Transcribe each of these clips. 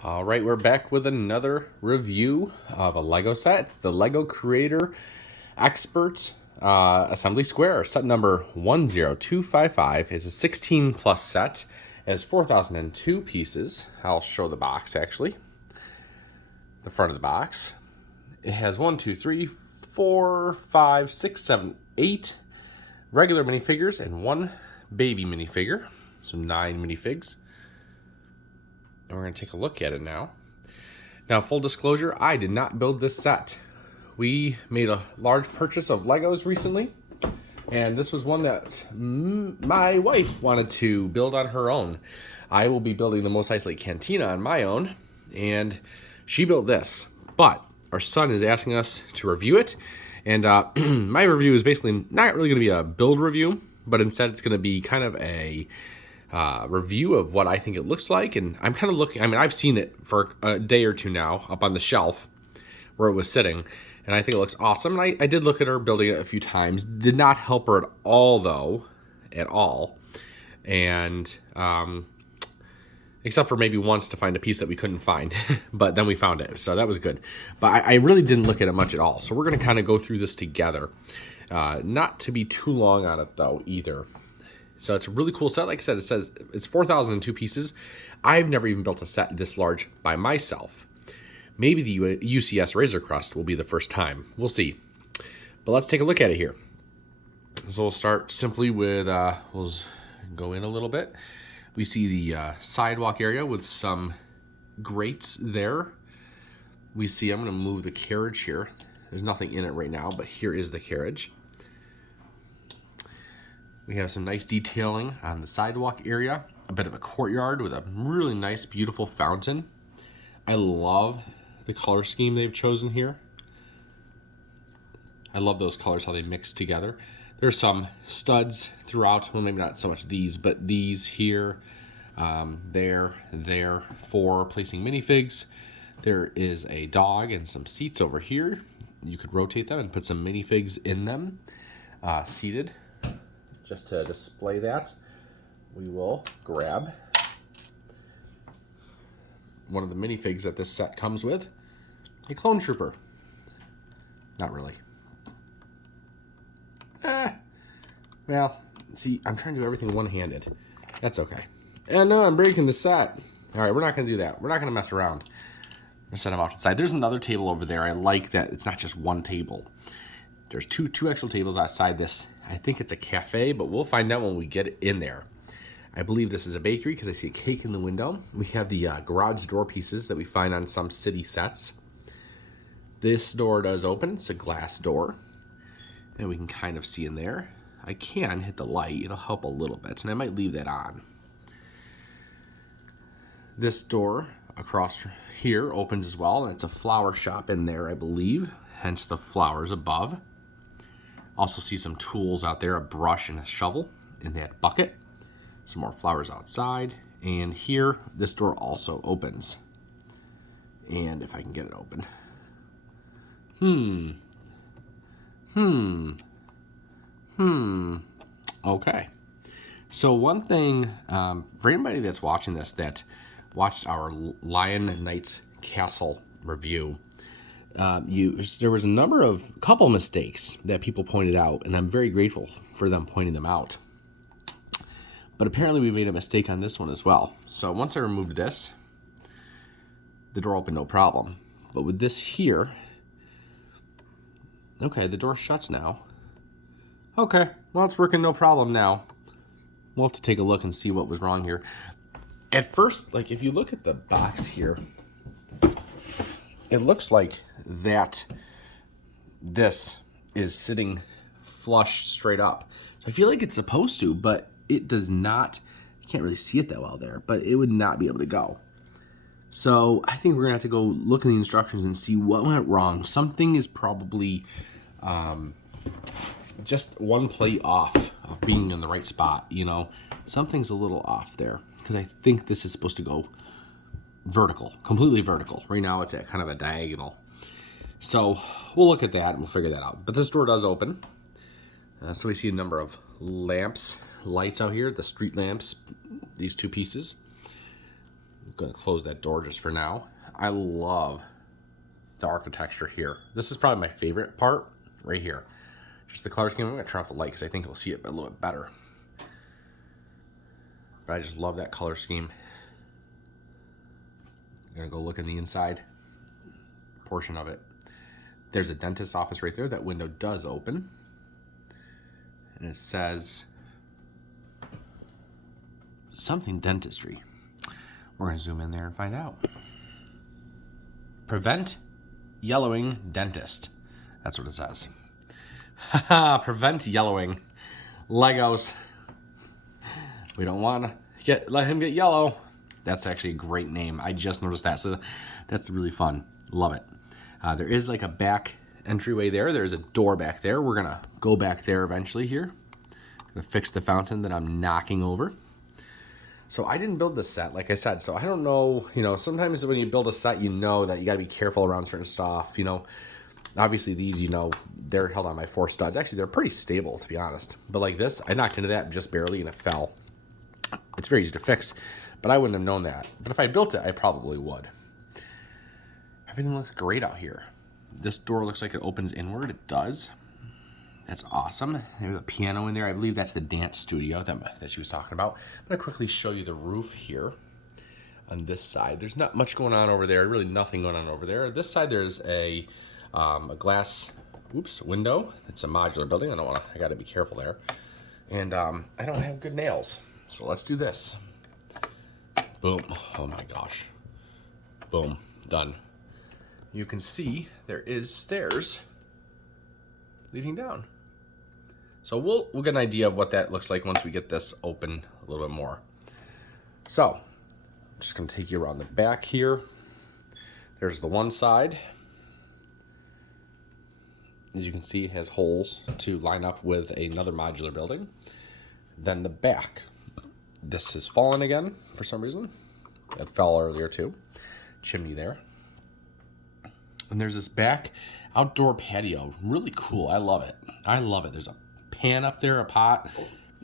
All right, we're back with another review of a Lego set. It's the Lego Creator Expert Assembly Square. Set number 10255 is a 16 plus set. It has 4,002 pieces. I'll show the box actually. The front of the box. It has 1, 2, 3, 4, 5, 6, 7, 8 regular minifigures and one baby minifigure. So 9 minifigs. And we're going to take a look at it now. Now, full disclosure, I did not build this set. We made a large purchase of Legos recently, and this was one that my wife wanted to build on her own. I will be building the Mos Eisley Cantina on my own, and she built this. But our son is asking us to review it, and my review is basically not really going to be a build review, but instead it's going to be kind of a review of what I think it looks like. And I'm kind of looking, I mean, I've seen it for a day or two now up on the shelf where it was sitting, and I think it looks awesome. And I did look at her building it a few times. Did not help her at all, though, at all. And except for maybe once to find a piece that we couldn't find, but then we found it, so that was good. But I really didn't look at it much at all. So we're going to kind of go through this together. Not to be too long on it, though, either. So it's a really cool set. Like I said, it says it's 4,002 pieces. I've never even built a set this large by myself. Maybe the UCS Razor Crest will be the first time. We'll see. But let's take a look at it here. So we'll start simply with, we'll go in a little bit. We see the sidewalk area with some grates there. We see, I'm going to move the carriage here. There's nothing in it right now, but here is the carriage. We have some nice detailing on the sidewalk area, a bit of a courtyard with a really nice, beautiful fountain. I love the color scheme they've chosen here. I love those colors, how they mix together. There's some studs throughout, well, maybe not so much these, but these here, there, for placing minifigs. There is a dog and some seats over here. You could rotate them and put some minifigs in them, seated. Just to display that, we will grab one of the minifigs that this set comes with, a clone trooper. Not really. Well, see, I'm trying to do everything one-handed. That's okay. And no, I'm breaking the set. All right, we're not going to do that. We're not going to mess around. I'm going to set them off to the side. There's another table over there. I like that it's not just one table. There's two actual tables outside this. I think it's a cafe, but we'll find out when we get in there. I believe this is a bakery because I see a cake in the window. We have the garage door pieces that we find on some city sets. This door does open. It's a glass door, and we can kind of see in there. I can hit the light. It'll help a little bit, and I might leave that on. This door across here opens as well, and it's a flower shop in there, I believe, hence the flowers above. Also see some tools out there, a brush and a shovel in that bucket. Some more flowers outside. And here, this door also opens. And if I can get it open. Okay. So one thing, for anybody that's watching this, that watched our Lion Knights Castle review, there was a couple mistakes that people pointed out, and I'm very grateful for them pointing them out. But apparently we made a mistake on this one as well. So once I removed this, the door opened no problem. But with this here, okay, the door shuts now. Okay, well, it's working no problem now. We'll have to take a look and see what was wrong here. At first, like, if you look at the box here, it looks like that this is sitting flush straight up. So I feel like it's supposed to, but it does not. You can't really see it that well there, but it would not be able to go. So I think we're going to have to go look in the instructions and see what went wrong. Something is probably just one plate off of being in the right spot, you know. Something's a little off there, because I think this is supposed to go vertical, completely vertical. Right now it's at kind of a diagonal. So we'll look at that and we'll figure that out. But this door does open. So we see a number of lights out here, the street lamps, these two pieces. I'm going to close that door just for now. I love the architecture here. This is probably my favorite part right here. Just the color scheme. I'm going to turn off the light because I think we'll see it a little bit better. But I just love that color scheme. I'm going to go look in the inside portion of it. There's a dentist's office right there. That window does open. And it says something dentistry. We're going to zoom in there and find out. Prevent yellowing dentist. That's what it says. Haha, prevent yellowing. Legos. We don't want to let him get yellow. That's actually a great name. I just noticed that. So that's really fun. Love it. There is like a back entryway there. There's a door back there. We're going to go back there eventually here. Going to fix the fountain that I'm knocking over. So I didn't build this set, like I said. So I don't know, sometimes when you build a set, you know that you got to be careful around certain stuff. Obviously these, they're held on by 4 studs. Actually, they're pretty stable, to be honest. But like this, I knocked into that just barely and it fell. It's very easy to fix, but I wouldn't have known that. But if I built it, I probably would. Everything looks great out here. This door looks like it opens inward. It does. That's awesome. There's a piano in there. I believe that's the dance studio that she was talking about. I'm going to quickly show you the roof here on this side. There's not much going on over there. Really nothing going on over there. This side there's a glass window. It's a modular building. I got to be careful there. And I don't have good nails. So let's do this. Boom. Oh my gosh. Boom. Done. You can see there is stairs leading down. So we'll get an idea of what that looks like once we get this open a little bit more. So I'm just going to take you around the back here. There's the one side. As you can see, it has holes to line up with another modular building. Then the back. This has fallen again for some reason. It fell earlier too. Chimney there. And there's this back outdoor patio. Really cool. I love it. I love it. There's a pan up there, a pot,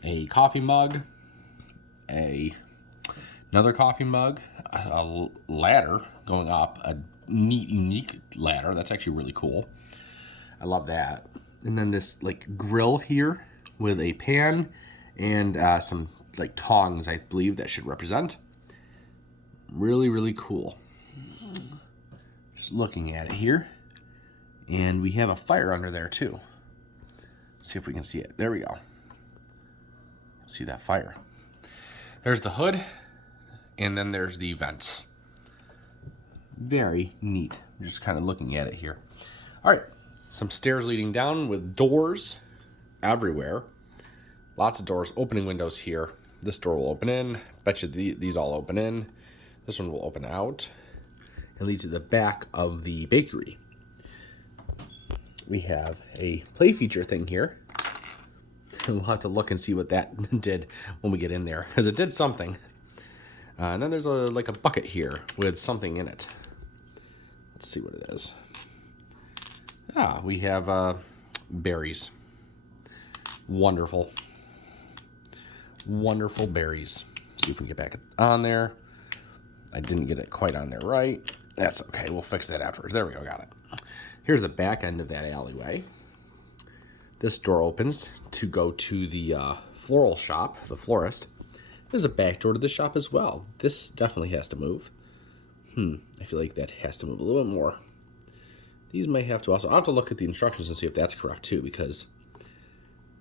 a coffee mug, another coffee mug, a ladder going up, a neat, unique ladder. That's actually really cool. I love that. And then this like grill here with a pan and some like tongs, I believe that should represent. Really, really cool. Just looking at it here. And we have a fire under there too. See if we can see it. There we go. See that fire. There's the hood. And then there's the vents. Very neat. I'm just kind of looking at it here. All right. Some stairs leading down with doors everywhere. Lots of doors. Opening windows here. This door will open in. Bet you these all open in. This one will open out. It leads to the back of the bakery. We have a play feature thing here. And we'll have to look and see what that did when we get in there, because it did something. And then there's like a bucket here with something in it. Let's see what it is. We have berries. Wonderful. Wonderful berries. See if we can get back on there. I didn't get it quite on there right. That's okay. We'll fix that afterwards. There we go. Got it. Here's the back end of that alleyway. This door opens to go to the floral shop, the florist. There's a back door to the shop as well. This definitely has to move. I feel like that has to move a little bit more. These might have to also. I'll have to look at the instructions and see if that's correct too, because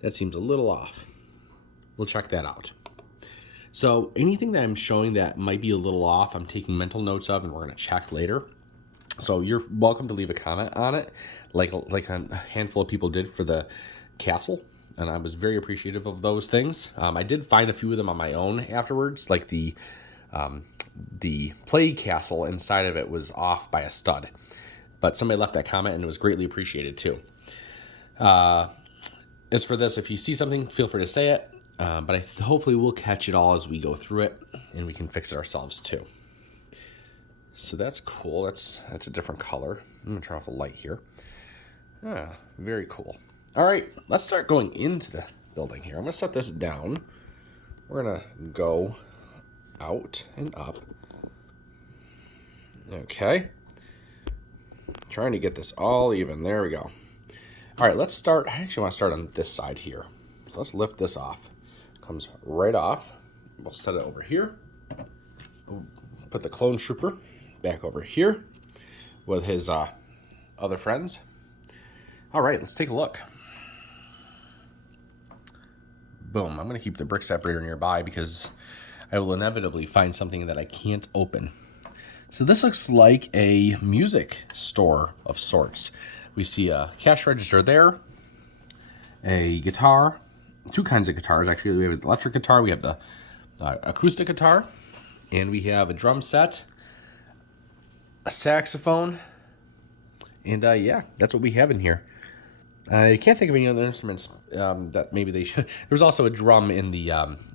that seems a little off. We'll check that out. So anything that I'm showing that might be a little off, I'm taking mental notes of, and we're going to check later. So you're welcome to leave a comment on it, like a handful of people did for the castle, and I was very appreciative of those things. I did find a few of them on my own afterwards, like the plague castle inside of it was off by a stud, but somebody left that comment and it was greatly appreciated too. As for this, if you see something, feel free to say it, but hopefully we'll catch it all as we go through it, and we can fix it ourselves too. So that's cool. That's a different color. I'm gonna turn off the light here. Very cool. All right, let's start going into the building here. I'm gonna set this down. We're gonna go out and up. Okay. Trying to get this all even. There we go. All right, let's start. I actually want to start on this side here. So let's lift this off. Comes right off. We'll set it over here. Put the clone trooper back over here with his other friends. All right, let's take a look. Boom. I'm going to keep the brick separator nearby because I will inevitably find something that I can't open. So this looks like a music store of sorts. We see a cash register there, a guitar, two kinds of guitars actually. We have an electric guitar, we have the acoustic guitar, and we have a drum set, a saxophone, and yeah, that's what we have in here. I can't think of any other instruments that maybe they should. There was also a drum in the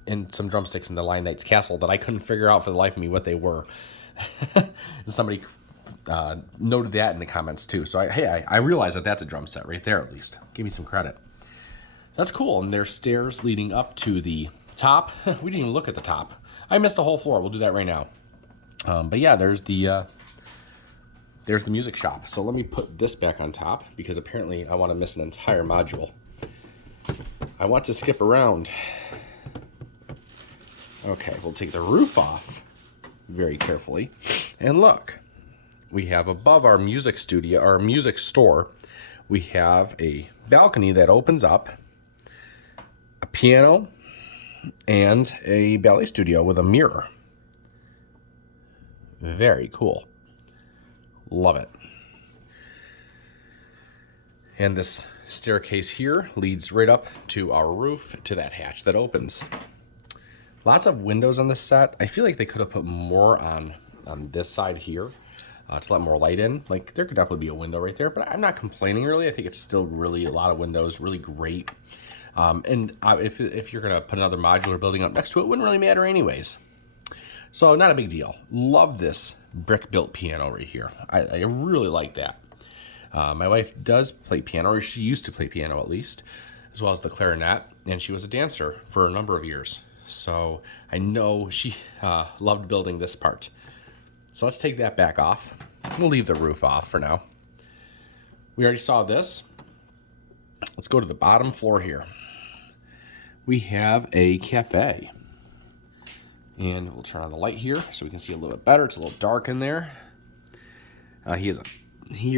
and some drumsticks in the Lion Knight's castle that I couldn't figure out for the life of me what they were. Somebody noted that in the comments too. So I realized that that's a drum set right there at least. Give me some credit. That's cool. And there's stairs leading up to the top. We didn't even look at the top. I missed a whole floor. We'll do that right now. But yeah, there's the music shop. So let me put this back on top because apparently I want to miss an entire module. I want to skip around. Okay, we'll take the roof off very carefully. And look, we have above our music studio, our music store, we have a balcony that opens up, a piano, and a ballet studio with a mirror. Very cool. Love it. And this staircase here leads right up to our roof to that hatch that opens. Lots of windows on this set. I feel like they could have put more on this side here to let more light in. Like there could definitely be a window right there, but I'm not complaining really. I think it's still really a lot of windows, really great. If you're gonna put another modular building up next to it, it wouldn't really matter anyways. So not a big deal. Love this brick built piano right here. I really like that. My wife does play piano, or she used to play piano at least, as well as the clarinet, and she was a dancer for a number of years. So I know she loved building this part. So let's take that back off. We'll leave the roof off for now. We already saw this. Let's go to the bottom floor here. We have a cafe. And we'll turn on the light here so we can see a little bit better. It's a little dark in there.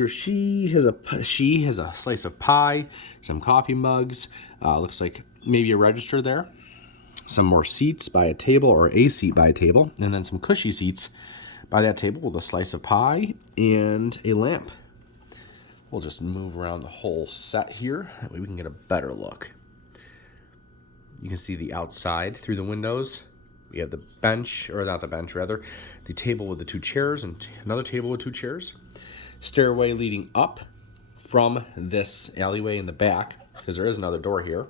She has a slice of pie, some coffee mugs. Looks like maybe a register there. Some more seats by a table, or a seat by a table, and then some cushy seats by that table with a slice of pie and a lamp. We'll just move around the whole set here. That way we can get a better look. You can see the outside through the windows. We have the bench, or not the bench, rather, the table with the two chairs and another table with two chairs. Stairway leading up from this alleyway in the back, because there is another door here.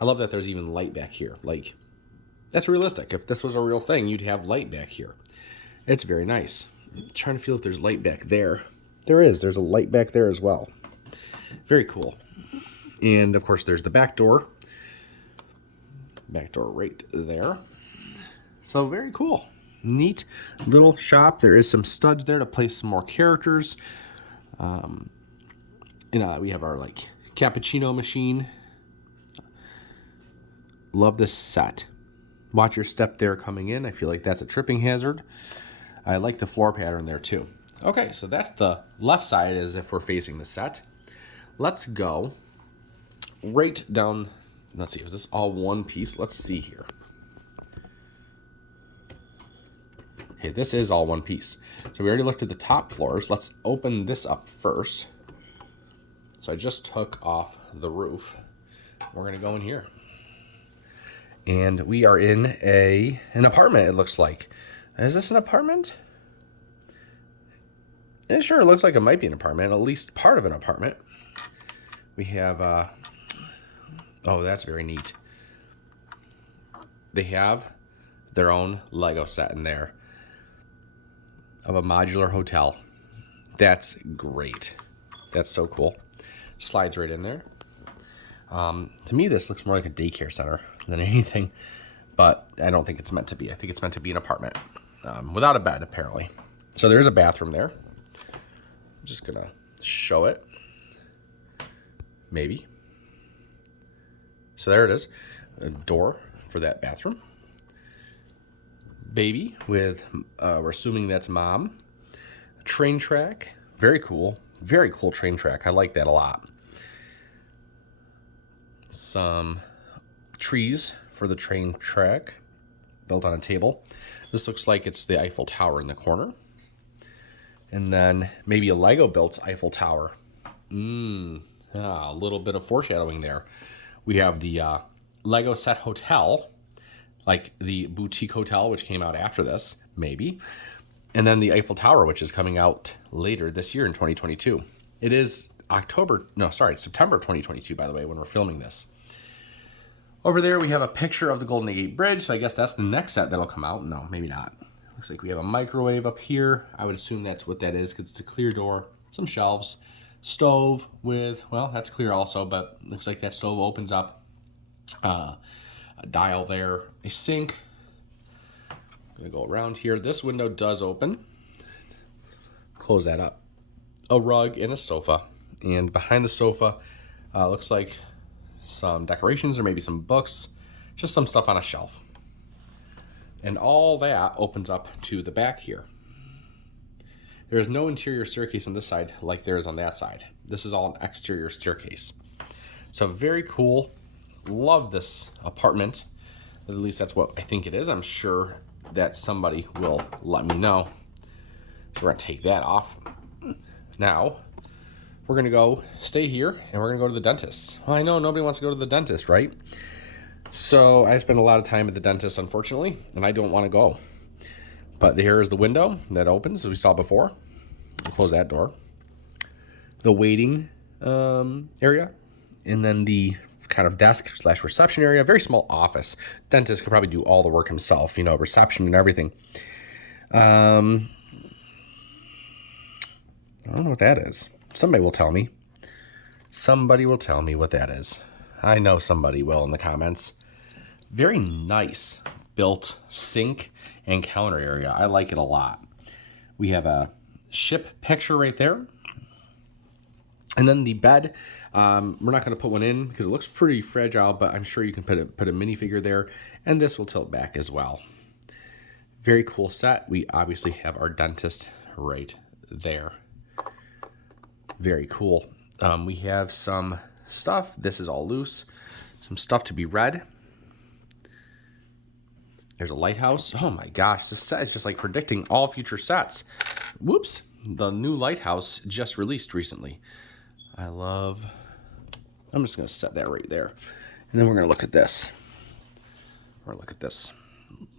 I love that there's even light back here. Like, that's realistic. If this was a real thing, you'd have light back here. It's very nice. I'm trying to feel if there's light back there. There is. There's a light back there as well. Very cool. And, of course, there's the back door. Back door right there. So, very cool. Neat little shop. There is some studs there to place some more characters. We have our, like, cappuccino machine. Love this set. Watch your step there coming in. I feel like that's a tripping hazard. I like the floor pattern there too. Okay, so that's the left side as if we're facing the set. Let's go right down. Let's see, is this all one piece? Let's see here. Okay, this is all one piece. So we already looked at the top floors. Let's open this up first. So I just took off the roof. We're gonna go in here. And we are in an apartment, it looks like. Is this an apartment? It sure looks like it might be an apartment, at least part of an apartment. We have, oh, that's very neat. They have their own Lego set in there of a modular hotel. That's great. That's so cool. Slides right in there. To me, this looks more like a daycare center than anything, but I don't think it's meant to be. I think it's meant to be an apartment. without a bed, apparently. So there's a bathroom there. I'm just going to show it. Maybe. So there it is. A door for that bathroom. Baby with, we're assuming that's mom. Train track. Very cool. Very cool train track. I like that a lot. Some trees for the train track built on a table. This looks like it's the Eiffel Tower in the corner. And then maybe a Lego built Eiffel Tower. A little bit of foreshadowing there. We have the Lego set hotel, like the boutique hotel, which came out after this, maybe. And then the Eiffel Tower, which is coming out later this year in 2022. It is September 2022, by the way, when we're filming this. Over there, we have a picture of the Golden Gate Bridge, so I guess that's the next set that'll come out. No, maybe not. Looks like we have a microwave up here. I would assume that's what that is because it's a clear door. Some shelves. Stove with, well, that's clear also, but looks like that stove opens up. A dial there. A sink. I'm going to go around here. This window does open. Close that up. A rug and a sofa. And behind the sofa, looks like some decorations or maybe some books. Just some stuff on a shelf. And all that opens up to the back here. There is no interior staircase on this side like there is on that side. This is all an exterior staircase. So very cool. Love this apartment. At least that's what I think it is. I'm sure that somebody will let me know. So we're going to take that off. Now, we're going to go stay here and we're going to go to the dentist. Well, I know nobody wants to go to the dentist, right? So I spend a lot of time at the dentist, unfortunately, and I don't want to go. But here is the window that opens, as we saw before. We'll close that door. The waiting area, and then the kind of desk/reception area. Very small office. Dentist could probably do all the work himself, reception and everything. I don't know what that is. Somebody will tell me. Somebody will tell me what that is. I know somebody will in the comments. Very nice built sink and counter area. I like it a lot. We have a ship picture right there. And then the bed, we're not going to put one in because it looks pretty fragile, but I'm sure you can put a minifigure there. And this will tilt back as well. Very cool set. We obviously have our dentist right there. Very cool. We have some stuff. This is all loose. Some stuff to be read. There's a lighthouse. Oh my gosh, this set is just like predicting all future sets. Whoops. The new lighthouse just released recently. I'm just going to set that right there. And then we're going to look at this.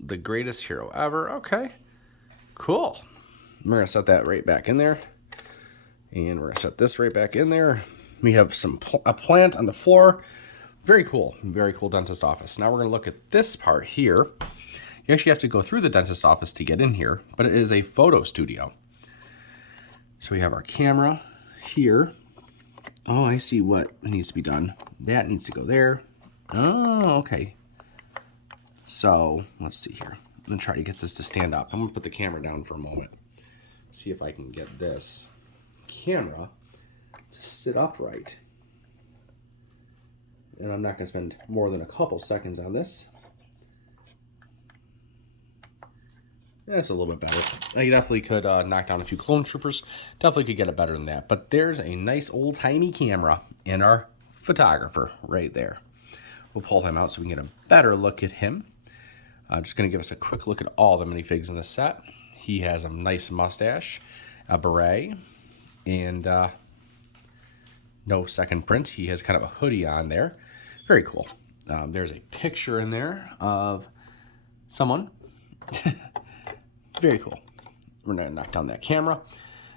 The greatest hero ever. Okay. Cool. We're going to set that right back in there. And we're going to set this right back in there. We have a plant on the floor. Very cool dentist office. Now we're going to look at this part here. You actually have to go through the dentist office to get in here, but it is a photo studio. So we have our camera here. Oh, I see what needs to be done. That needs to go there. Oh, okay. So let's see here. I'm going to try to get this to stand up. I'm going to put the camera down for a moment. See if I can get this camera to sit upright. And I'm not going to spend more than a couple seconds on this. That's a little bit better. I definitely could knock down a few clone troopers. Definitely could get it better than that. But there's a nice old-timey camera and our photographer right there. We'll pull him out so we can get a better look at him. Just going to give us a quick look at all the minifigs in the set. He has a nice mustache, a beret, and no second print. He has kind of a hoodie on there. Very cool. There's a picture in there of someone. Very cool. We're going to knock down that camera.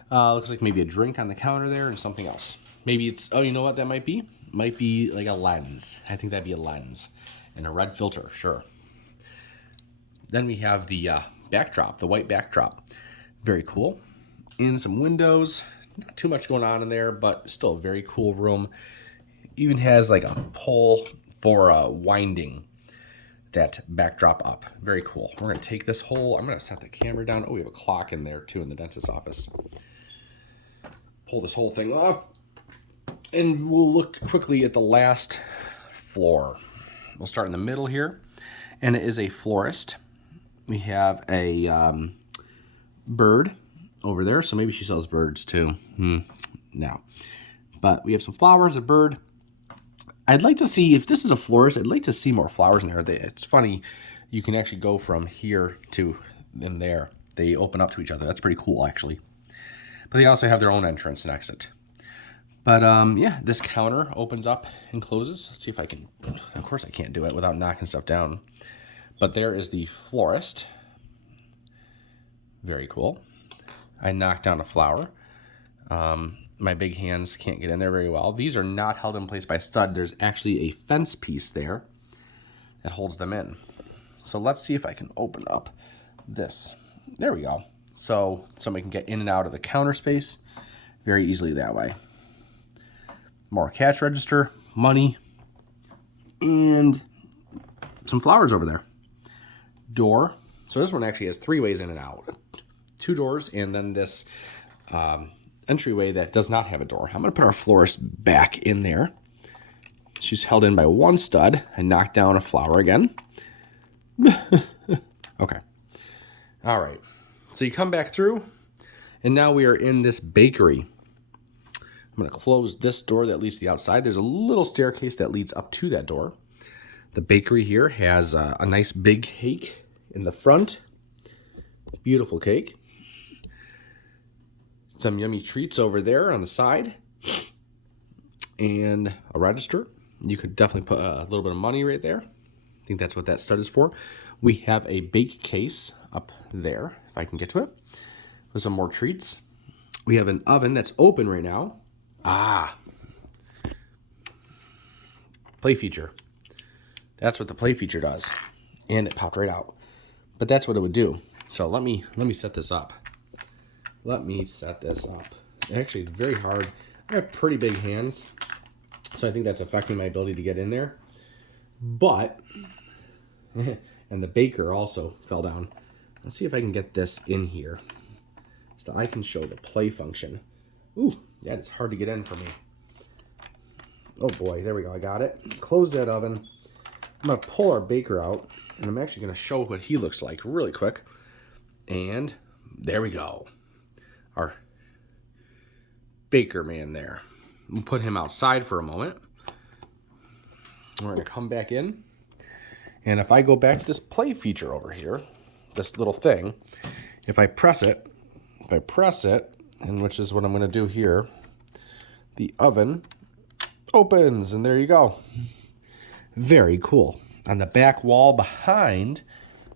Looks like maybe a drink on the counter there and something else. Maybe it's, oh, you know what that might be? Might be like a lens. I think that'd be a lens. And a red filter, sure. Then we have the backdrop, the white backdrop. Very cool. And some windows. Not too much going on in there, but still a very cool room. Even has like a pole for winding. that backdrop up. Very cool. We're going to take this whole, I'm going to set the camera down. Oh, we have a clock in there too in the dentist's office. Pull this whole thing off, and we'll look quickly at the last floor. We'll start in the middle here, and it is a florist. We have a bird over there, so maybe she sells birds too. No. But we have some flowers, a bird. I'd like to see, if this is a florist, I'd like to see more flowers in there. It's funny, you can actually go from here to in there. They open up to each other. That's pretty cool, actually. But they also have their own entrance and exit. But yeah, this counter opens up and closes. Let's see if I can, of course I can't do it without knocking stuff down. But there is the florist. Very cool. I knocked down a flower. My big hands can't get in there very well. These are not held in place by a stud. There's actually a fence piece there that holds them in. So let's see if I can open up this. There we go. So somebody can get in and out of the counter space very easily that way. More cash register, money, and some flowers over there. Door. So this one actually has 3 ways in and out. 2 doors, and then this entryway that does not have a door. I'm going to put our florist back in there. She's held in by 1 stud. I knocked down a flower again. Okay. All right. So you come back through, and now we are in this bakery. I'm going to close this door that leads to the outside. There's a little staircase that leads up to that door. The bakery here has a nice big cake in the front. Beautiful cake. Some yummy treats over there on the side. And a register. You could definitely put a little bit of money right there. I think that's what that stud is for. We have a bake case up there, if I can get to it, with some more treats. We have an oven that's open right now. Play feature. That's what the play feature does. And it popped right out. But that's what it would do. So let me set this up. Let me set this up. Actually, it's very hard. I have pretty big hands, so I think that's affecting my ability to get in there. But, and the baker also fell down. Let's see if I can get this in here so that I can show the play function. Ooh, that is hard to get in for me. Oh boy, there we go. I got it. Close that oven. I'm going to pull our baker out, and I'm actually going to show what he looks like really quick. And there we go. Our baker man there. We'll put him outside for a moment. We're going to come back in. And if I go back to this play feature over here, this little thing, if I press it, and which is what I'm going to do here, the oven opens, and there you go. Very cool. On the back wall behind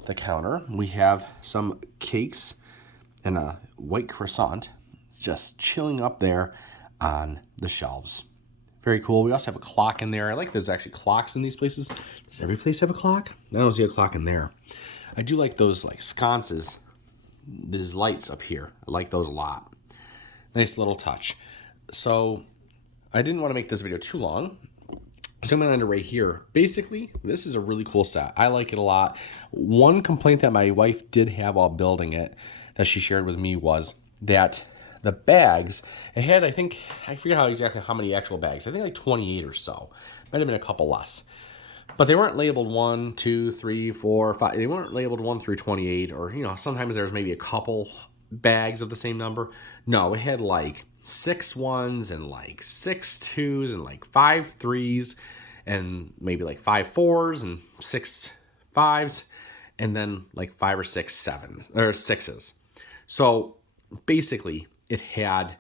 the counter, we have some cakes and a white croissant. It's just chilling up there on the shelves. Very cool. We also have a clock in there. I like there's actually clocks in these places. Does every place have a clock? I don't see a clock in there. I do like those like sconces, these lights up here. I like those a lot. Nice little touch. So I didn't want to make this video too long, so I'm going to end it right here. Basically, this is a really cool set. I like it a lot. One complaint that my wife did have while building it that she shared with me was that the bags, it had, I forget exactly how many actual bags. I think like 28 or so. Might have been a couple less. But they weren't labeled 1, 2, 3, 4, 5. They weren't labeled 1 through 28, or, you know, sometimes there's maybe a couple bags of the same number. No, it had like 6 1s and like 6 2s and like 5 3s and maybe like 5 4s and 6 5s and then like 5 or 6 7s or 6s. So basically it had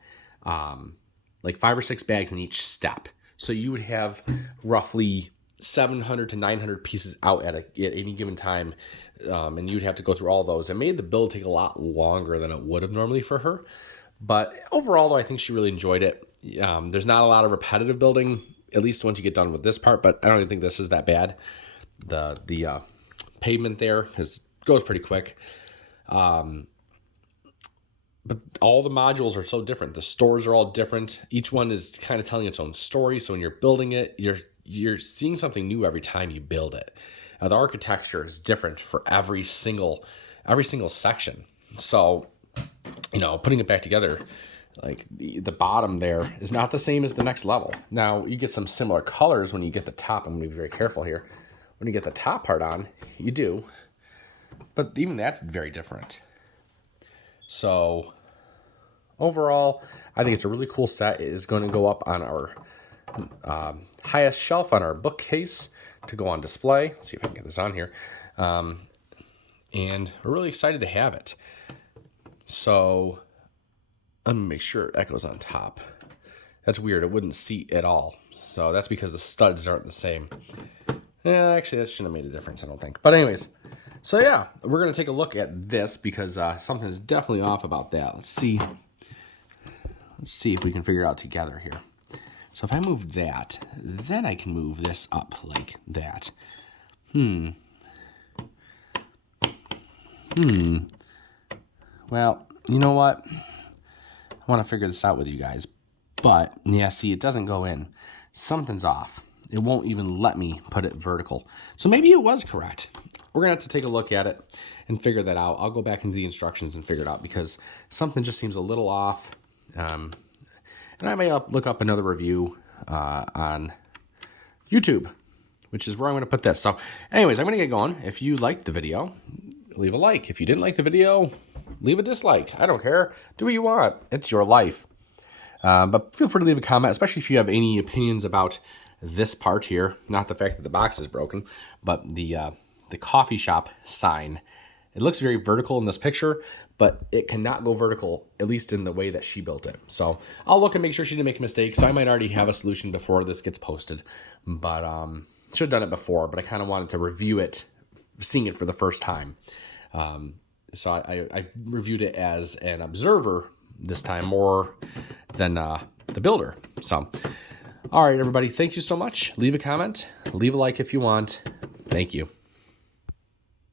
like 5 or 6 bags in each step. So you would have roughly 700 to 900 pieces out at any given time, and you'd have to go through all those. It made the build take a lot longer than it would have normally for her. But overall, though, I think she really enjoyed it. There's not a lot of repetitive building, at least once you get done with this part, but I don't even think this is that bad. The pavement there goes pretty quick. But all the modules are so different. The stores are all different. Each one is kind of telling its own story. So when you're building it, you're seeing something new every time you build it. The architecture is different for every single section. So, you know, putting it back together, like the bottom there is not the same as the next level. Now you get some similar colors when you get the top. I'm gonna be very careful here. When you get the top part on, you do, but even that's very different. So overall, I think it's a really cool set. It is going to go up on our highest shelf on our bookcase to go on display. Let's see if I can get this on here. And we're really excited to have it. So let me make sure it echoes on top. That's weird. It wouldn't seat at all. So that's because the studs aren't the same. Yeah, actually, that shouldn't have made a difference, I don't think. But anyways, so yeah, we're going to take a look at this because something is definitely off about that. Let's see if we can figure it out together here. So if I move that, then I can move this up like that. Well, you know what? I want to figure this out with you guys. But, yeah, see, it doesn't go in. Something's off. It won't even let me put it vertical. So maybe it was correct. We're going to have to take a look at it and figure that out. I'll go back into the instructions and figure it out because something just seems a little off. And I may look up another review on YouTube, which is where I'm going to put this. So anyways, I'm going to get going. If you liked the video, leave a like. If you didn't like the video, leave a dislike. I don't care. Do what you want. It's your life. But feel free to leave a comment, especially if you have any opinions about this part here. Not the fact that the box is broken, but the coffee shop sign. It looks very vertical in this picture, but it cannot go vertical, at least in the way that she built it. So I'll look and make sure she didn't make a mistake. So I might already have a solution before this gets posted, but should have done it before, but I kind of wanted to review it, seeing it for the first time. So I reviewed it as an observer this time more than the builder. So, all right, everybody, thank you so much. Leave a comment, leave a like if you want. Thank you.